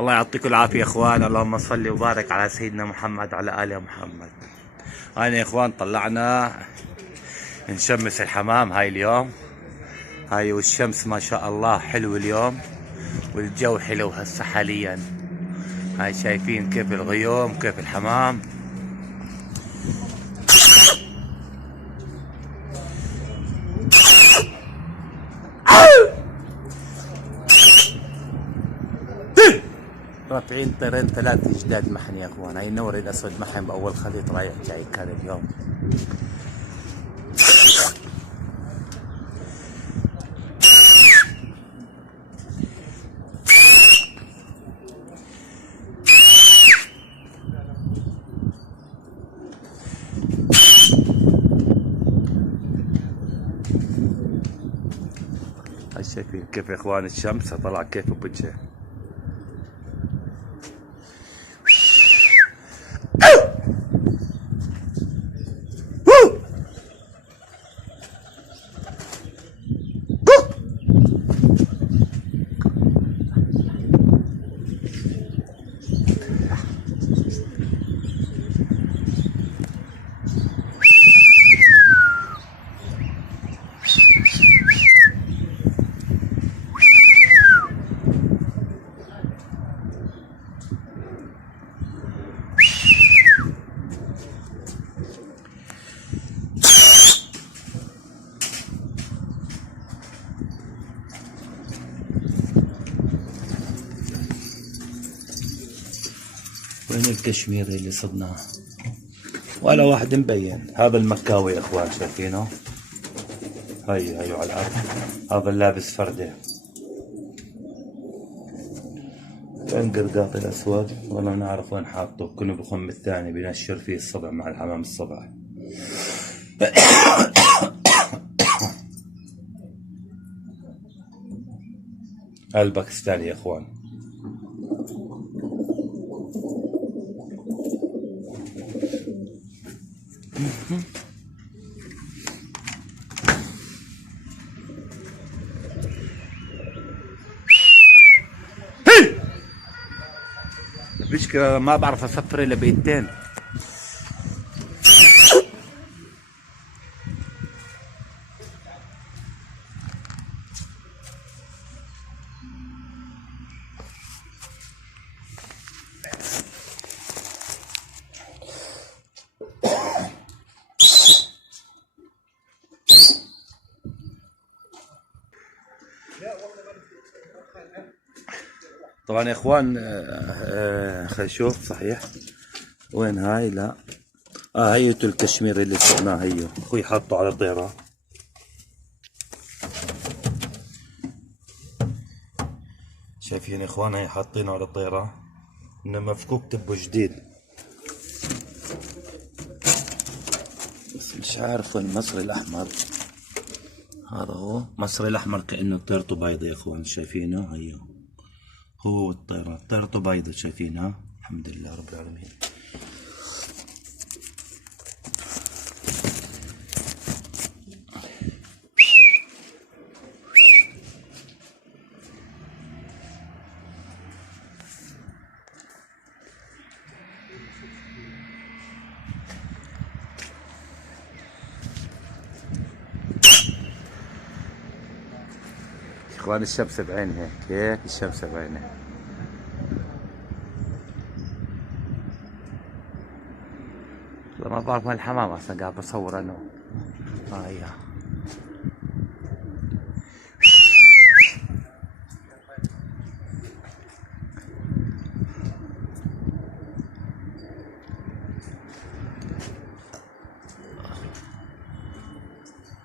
الله يعطيكم العافية يا اخوان. اللهم صل وبارك على سيدنا محمد وعلى آل محمد. هاي يا اخوان طلعنا نشمس الحمام هاي اليوم. هاي والشمس ما شاء الله حلو اليوم، والجو حلو هسه حاليا. هاي شايفين كيف الغيوم كيف الحمام. رافعين طيرين 3 جداد محن يا اخوان. هاي النور الاسود محن باول خليط رايح جاي كان اليوم. هاي شايفين كيف يا اخوان الشمس طلع كيف بوجهه. وين الكشميري اللي صدناه؟ ولا واحد مبين. هذا المكاوي يا اخوان شايفينه. هي على الارض. هذا اللابس فردة. وين قرقاطي الاسود؟ والله ما نعرف وين حاطه. كنا بخم الثاني بنشر فيه الصبع مع الحمام الصبع. هذا الباكستاني يا اخوان. المشكلة ما بعرف اسفر الا بايدتين. طبعا يا اخوان خلينا نشوف صحيح وين هاي. لا هيتو الكشمير اللي صرناه. هيو اخوي حاطه على الطيرة. شايفين يا اخوان هي حاطينه على الطيرة انه مفكوك تبه جديد. بس مش عارف وين المصري الاحمر. هذا هو مصري الاحمر كأنه طيرته بيضة يا اخوان. شايفينه هيو هو الطيرة. طيرته بيضة شايفينها. الحمد لله رب العالمين. اخوان الشمس بعينها. كيف الشمس بعينها. ما بعرف وين الحمام اصلا. قاعد بصور انا. هي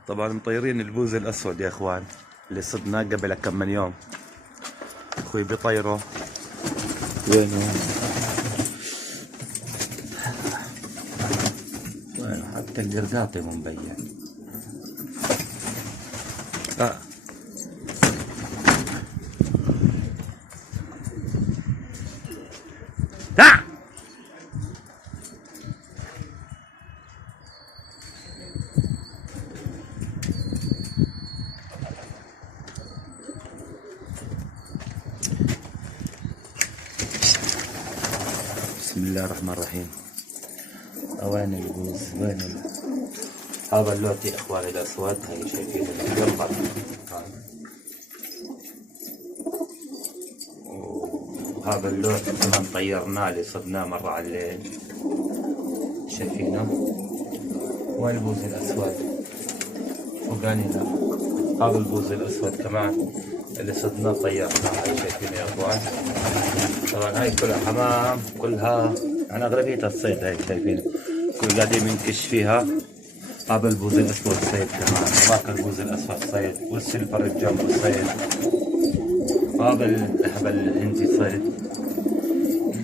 طبعا مطيرين البوز الاسود يا اخوان اللي صدناه قبل كم من يوم. اخوي بيطيره. وينه؟ حتى القرقاطي مو مبين. لا الله الرحمن الرحيم. وين البوز؟ وين هذا اللوت يا اخواني الاسود، هاي شايفين القلبة. وهذا اللوت كمان طيرناه اللي صدناه مرة على الليل، شايفينه. وين البوز الاسود؟ فوقاني لا، هذا البوز الاسود كمان اللي صدناه طيرناه، هاي شايفينه يا اخوان. طبعا هاي كلها حمام، كلها يعني اغلبيتها الصيد، هاي شايفين كل قاعدين بنكش فيها. هذا البوز الاسود صيد كمان، وهاك البوز الاسود صيد، والسلفر الجنب صيد. هذا الهبل الهندي صيد،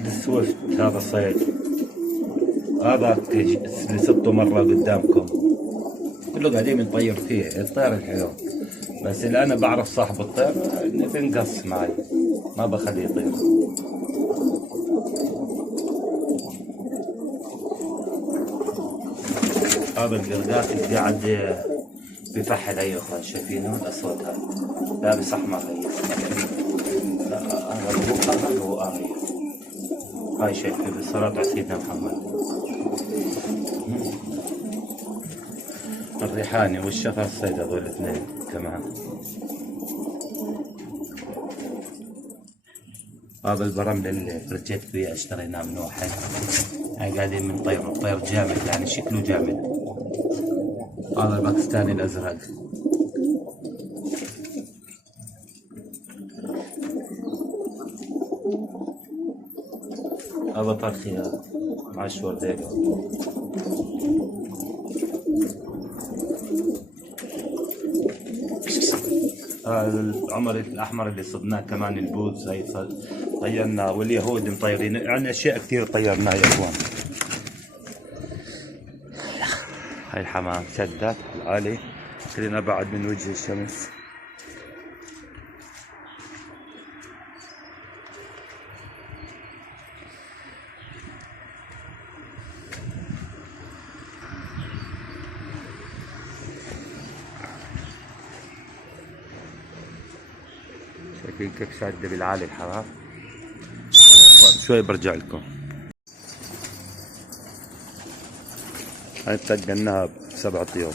السويفت هذا صيد. هذا اللي صدته مرة قدامكم كله قاعدين بنطير فيه، الطير الحلو. بس اللي انا بعرف صاحب الطير بنقص معي، ما بخليه يطير. هذا القرقاس اللي قاعد بفحل، هي اخوان شايفينه الاسود هذا لابس احمر، هي لا هذا هو هاي شايفين بالصلاة على سيدنا محمد. الريحاني والشفر الصيد هذول الاثنين كمان. هذا البرمل اللي رجيت فيه اشتريناه من واحد، هاي قاعدين من طير، الطير جامد يعني شكله جامد. هذا الباكستاني الازرق. هذا طرخي مع الشورديقة. العمر الاحمر اللي صدناه كمان البوز، هي طيرناه، واليهود مطيرين، يعني اشياء كثير طيرناها يا اخوان. هاي الحمام شدت العالي، خلينا بعد من وجه الشمس. شايفين كيف شادة بالعالي الحمام. شوي برجع لكم. هاي تلقيناها ب7 طيور.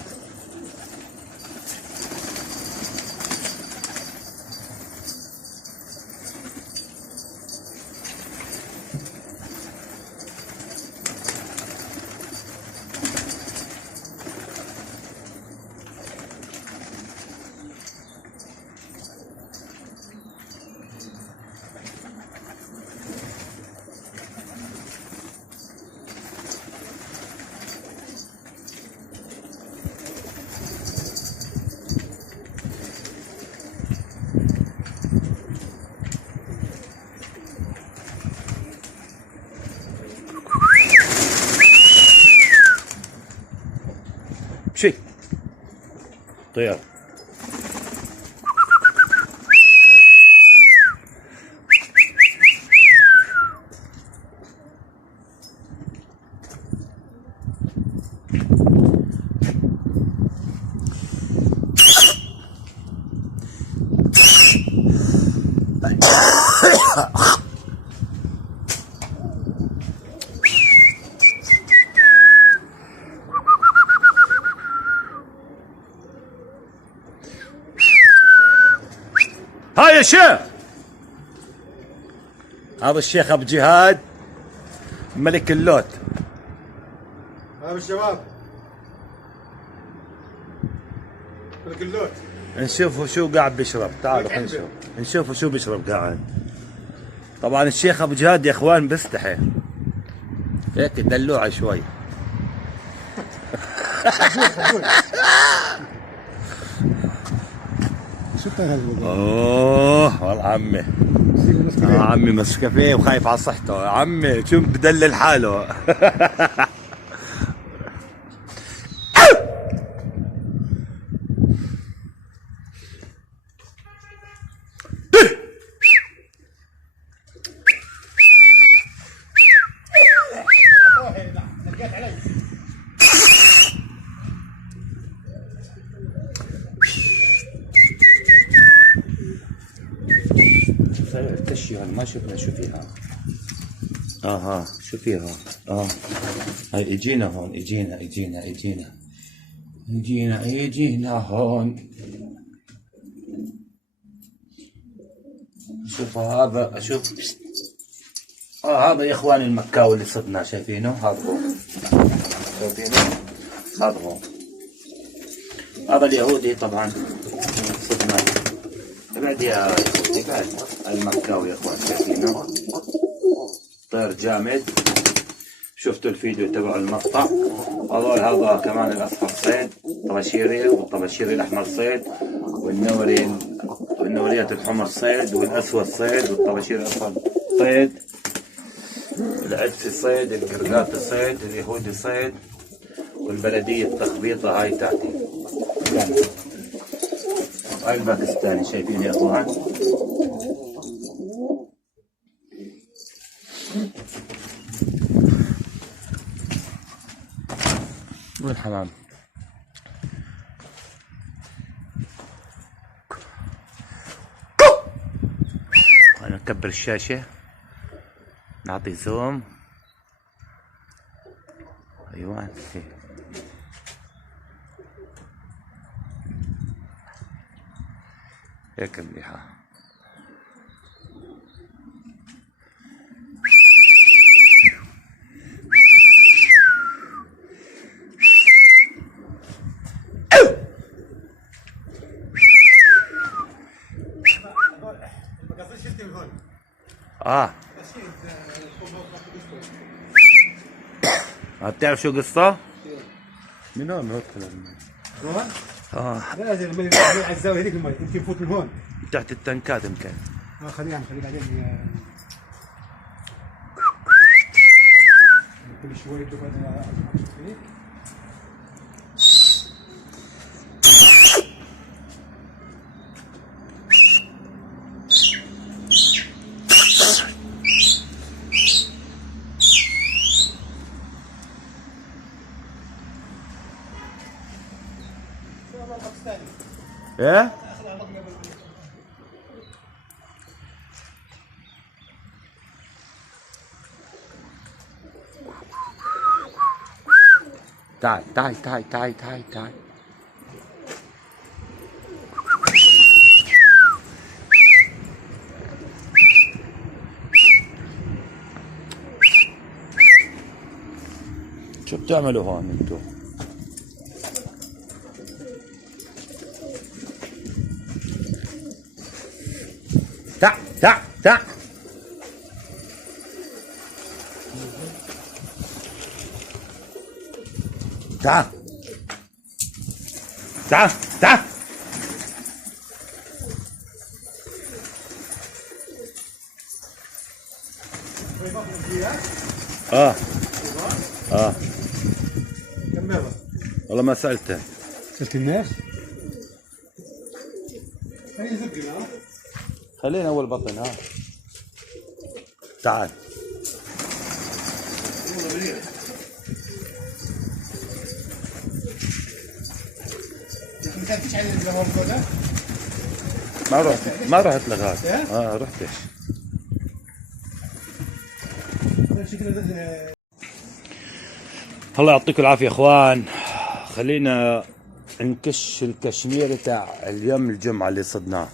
شي طير. هاي يا شيخ، هذا الشيخ ابو جهاد ملك اللوت. هذا الشباب ملك اللوت. نشوفوا شو قاعد بيشرب، تعالوا خلينا نشوف، نشوفوا شو بيشرب قاعد. طبعا الشيخ ابو جهاد يا اخوان بيستحي هيك دلوعه شوي. شو هذا؟ اوه والله عمي، عمي مسكافيه وخايف على صحته، عمي شو بدلل حاله. التشي ما شفنا شو فيها. اها شو فيها؟ هاي اجينا هون، اجينا هون. شوف هذا، شوف هذا يا اخواني المكاوي اللي صدنا، شايفينه؟ هذا هو، شايفينه؟ هذا هو، هذا اليهودي طبعا صدنا. ابعد يا يهودي، ابعد. المكاوي يا اخوان شايفينه؟ طير جامد. شفتوا الفيديو تبع المقطع؟ هذول هذا كمان الاصفر صيد طباشيري، والطباشيري الاحمر صيد، والنوريات الحمر صيد، والاسود صيد، والطباشيري الاصفر صيد، العدسي صيد، القرقاطي صيد، اليهودي صيد، والبلدية التخبيطة هاي تحتي. هاي الباكستاني، شايفين يا اخوان؟ والحمام أنا نكبر الشاشة، نعطي زوم. أيوة هيك مليحة. بتعرف شو قصة؟ من هون هون لازم المي على الزاويه هذيك، المي يمكن يفوت من هون تحت التنكات يمكن. خليه بعدين كل شوي ايه؟ تعال تعال تعال تعال تعال تعال. شو بتعملوا هون انتو؟ تعال تعال تعال. تعال تعال تعال. كم مرة؟ والله ما سألته. سألت الناس؟ هي زبدنا. خلينا اول بطن. تعال. ما رحت لغاية. رحتش. الله يعطيكم العافية اخوان. خلينا نكش الكشمير تاع اليوم الجمعة اللي صدناه.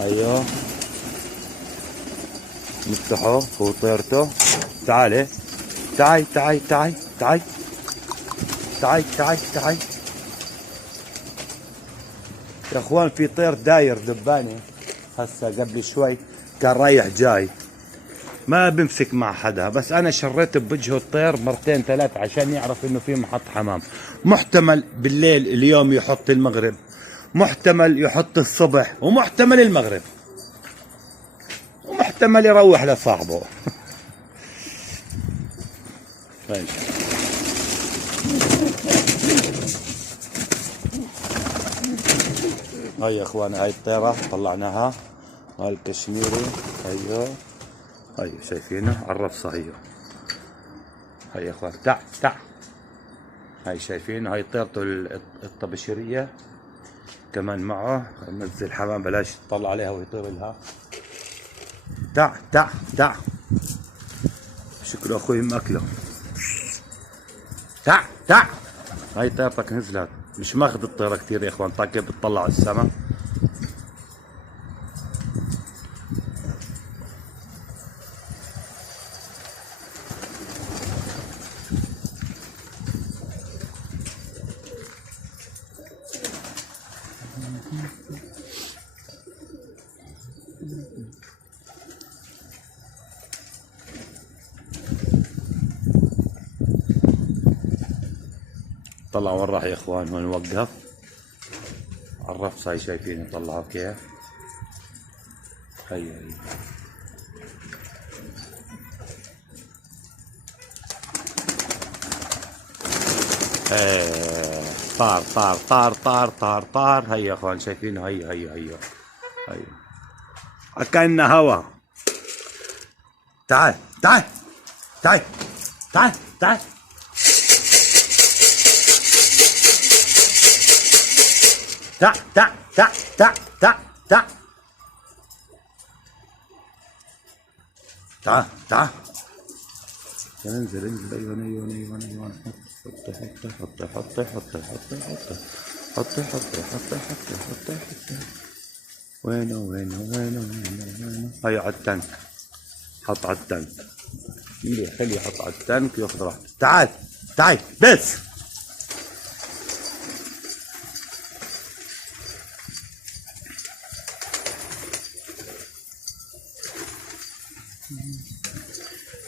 ايوه نفتحه وطيرته. تعالي تعي تعي تعي تعي تعي تعي تعي يا اخوان. في طير داير دباني هسه قبل شوي كان رايح جاي، ما بمسك مع حدا، بس انا شريت بوجهه الطير مرتين ثلاث عشان يعرف انه في محط حمام. محتمل بالليل اليوم يحط المغرب، محتمل يحط الصبح، ومحتمل المغرب، ومحتمل يروح لصاحبه. هاي يا اخوان، هاي الطيرة طلعناها، هاي الكشميري. ايوه هاي شايفينه على الرفصة. هاي يا اخوان تع تع. هاي شايفينه، هاي طيرته الطبشيرية كمان معه. نزل حمام بلاش تطلع عليها ويطير لها. تع تع تع. شكله اخوي ماكله. تع تع. هاي طيرتك نزلت، مش ماخذ الطيرة كثير يا اخوان، طاق كيف بتطلع على السما. طلع وين راح يا اخوان؟ وين وقف؟ على الرفص هاي شايفين يطلعوا كيف؟ هي. ايه طار طار طار طار طار طار. هي يا اخوان شايفينه، هي كأنه هوا. تعال تعال تعال تعال تعال. تع تع تع تع تع تع. تعال تعال. انزل انزل. ايوه. حط. وينه. هاي على التانك. حط على التانك. خليه يحط على التانك وياخذ راحته. تعال بس.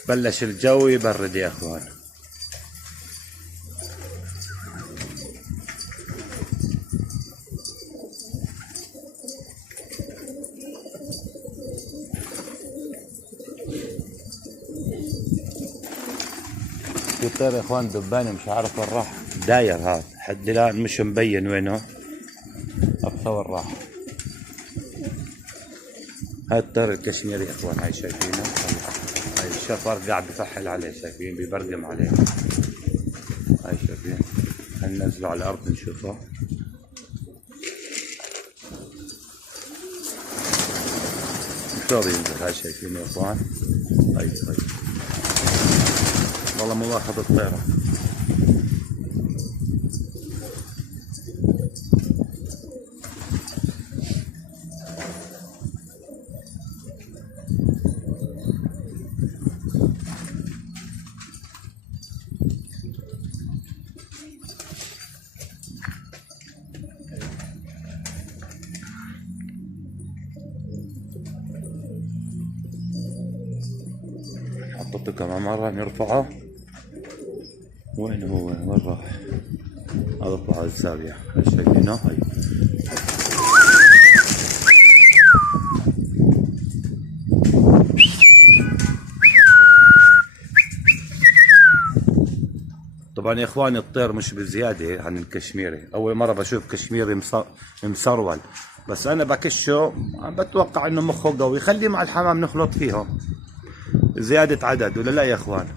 بلش الجو يبرد يا اخوان. في طير يا اخوان دبانة مش عارف وين راح، داير هذا لحد الان مش مبين وينه. اقصى وين راح. هاي الطير الكشميري يا اخوان، هاي شايفينه. هاي الشفر قاعد بفحل عليه، شايفين بيبرقم عليه. هاي شايفين. هننزله على الارض نشوفه. شو بينزل. هاي شايفين يا اخوان. هاي والله مو واخذ الطيرة. حطيته كمان مرة نرفعه. وين هو؟ وين راح؟ هذا طلع على الزاوية. هاي شايفينه. هاي طبعا يا اخواني الطير مش بزيادة عن الكشميري. اول مرة بشوف كشميري مسرول، بس انا بكشه بتوقع انه مخه قوي. خليه مع الحمام نخلط فيهم زيادة عدد، ولا لا يا اخوان؟